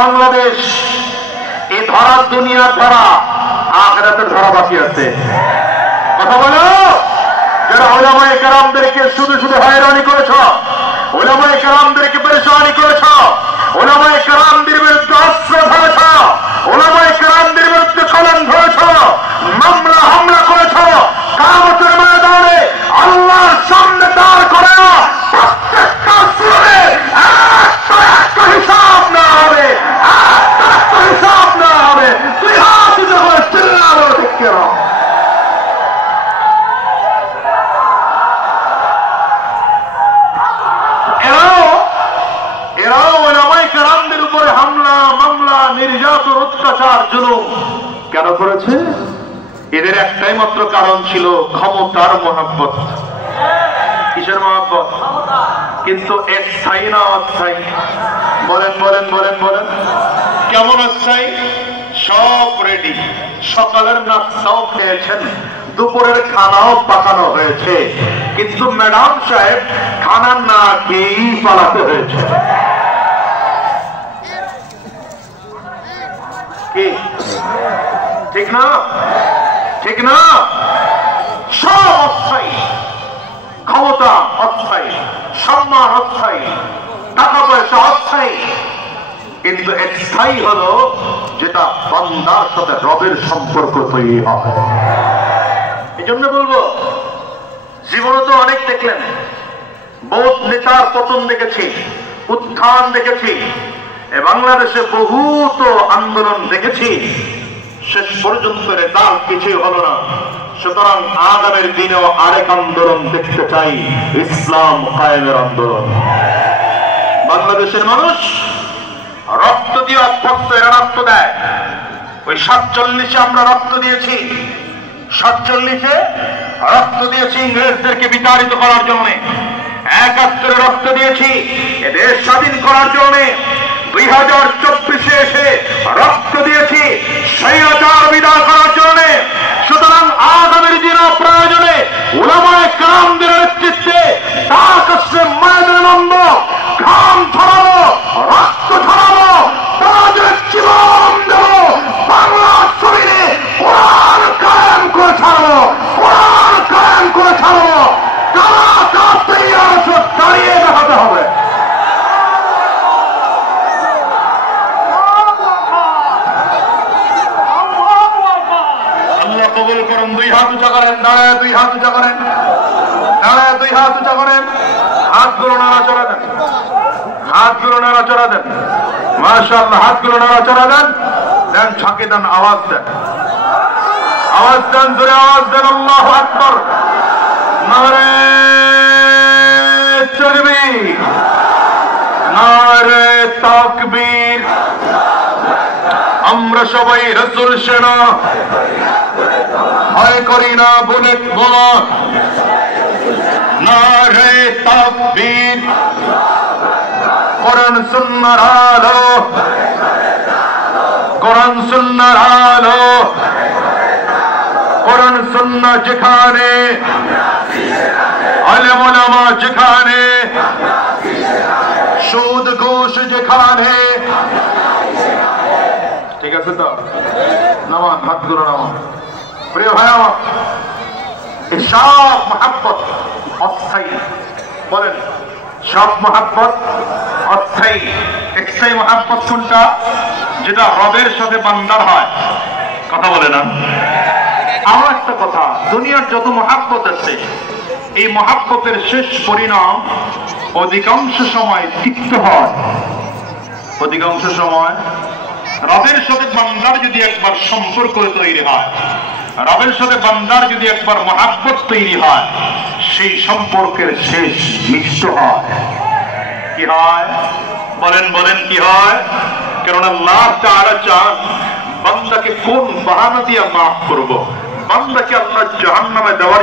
বাংলাদেশ, এই ধরা দুনিয়ার ধরা, আখিরাতের ধরা বাকি আছে। কথা বলো, যারা উলামায়ে কেরামদেরকে শুধু শুধু হয়রানি করেছ, উলামায়ে কেরামদেরকে পেরেশানি করেছ, উলামায়ে কেরামদের বিরুদ্ধে অস্ত্র ধরেছ, উলামায়ে কেরামদের বিরুদ্ধে কলম ধরেছ, মামলা হামলা করেছ, কিয়ামতের ময়দানে আল্লাহর সামনে দাঁড় করে প্রত্যেকটা সুরে একটা হিসাব না হবে, একটা হিসাব না হবে। তুই হাত যখন চিল্লাবো ঠিক কেন? এরাও উলামায়ে কেরামদের উপরে হামলা মামলা নির্যাতন অত্যাচার জুলুম কেন করেছে? এদের একটাই মাত্র কারণ ছিল ক্ষমতার মহব্বত। কিসের মহব্বত? কিন্তু স্থায়ী না অস্থায়ী? বলেন বলেন বলেন বলেন, কেমন অস্থায়ী? সব রেডি, সকালের নাস্তাও খেয়েছেন, দুপুরের খানাও পাকানো হয়েছে, কিন্তু ম্যাডাম সাহেব খানা না খেয়েই পালাতে হয়েছে। কি ঠিক না? ঠিক না? সব অস্থায়ী, ক্ষমতা অস্থায়ী, সম্মান অস্থায়ী, টাকা পয়সা অস্থায়ী, কিন্তু স্থায়ী হলো যেটা বান্দার সাথে রবের সম্পর্ক তৈরি হয়। এই জন্য বলবো, জীবনে তো অনেক দেখলেন, বহুত নেতার পতন দেখেছি, উত্থান দেখেছি, বাংলাদেশে বহুত আন্দোলন দেখেছি, শেষ পর্যন্ত রেজাল্ট কিছুই হলো না। সুতরাং আগামীর দিনেও আরেক আন্দোলন দেখতে চাই, ইসলাম কায়েমের আন্দোলন। বাংলাদেশের মানুষ রক্ত দিয়ে অভ্যস্ত, এরা রক্ত দেয়। ওই 47-এ আমরা রক্ত দিয়েছি, 47-এ রক্ত দিয়েছি ইংরেজদেরকে বিতাড়িত করার জন্য, 71-এ রক্ত দিয়েছি দেশ স্বাধীন করার জন্য, 2024-এ এসে রক্ত দিয়েছি স্বৈরাচার বিদায় করার জন্য। সুতরাং আগামীর দিন প্রয়োজনে উলামায়ে কেরামদের নেতৃত্বে ডাক আসছে, ময়দানে নামবো, ঘাম ঝরাবো, রক্ত ঝরাবো, তাদের জীবন দেবো, বাংলার জমিনে কোরআন কায়েম করে ছাড়বো, কোরআন কায়েম করে ছাড়বো। কারা কাছে দাঁড়িয়ে দেখাতে হবে। কবুল করুন। দুই হাত উঁচা করেন, দাঁড়ায় দুই হাত উঁচা করেন, দাঁড়ায় দুই হাত উঁচা করেন, হাতগুলো নাড়াচড়া দেন, হাতগুলো নাড়াচড়া দেন, মাশাআল্লাহ, হাতগুলো নাড়াচড়া দেন, দেন ঝাঁকে দেন, আওয়াজ দেন, আওয়াজ দেন, জোরে আওয়াজ দেন, আল্লাহু আকবার, নারে তাকবীর, নারে তাকবীর। আমরা সবাই রাসূল সেনা, ভয় করি না বুলেট বোমা, নারে তাকবীর। কোরআন সুন্নাহর আলো, কোরআন সুন্নাহর আলো, কোরআন সুন্নাহ যেখানে, আলেম ওলামা যেখানে, সুদ ঘুষ যেখানে। ঠিক আছে তো? নামান, হাতগুলো নামান। প্রিয় ভাই আমার, এই সব মহাব্বত অস্থায়ী। বলেন, সব মহাব্বত অস্থায়ী। স্থায়ী মহাব্বত কোনটা? যেটা রবের সাথে বান্দার হয়। কথা বলে না? আরো একটা কথা, দুনিয়ার যত মহাব্বত আছে, এই মহাব্বতের শেষ পরিণাম অধিকাংশ সময় তিক্ত হয়। অধিকাংশ সময় রবের সাথে বান্দার যদি একবার সম্পর্ক তৈরি হয়, রবের সাথে বান্দার যদি একবার মহাব্বত তৈরি হয়, সেই সম্পর্কের শেষ মিষ্ট হয়। কি হয়? বলেন বলেন, কি হয়? কারণ আল্লাহ তাআলা চান বান্দাকে কোন বাহানা দিয়ে মাফ করব, বান্দাকে আল্লাহ জাহান্নামে দেওয়ার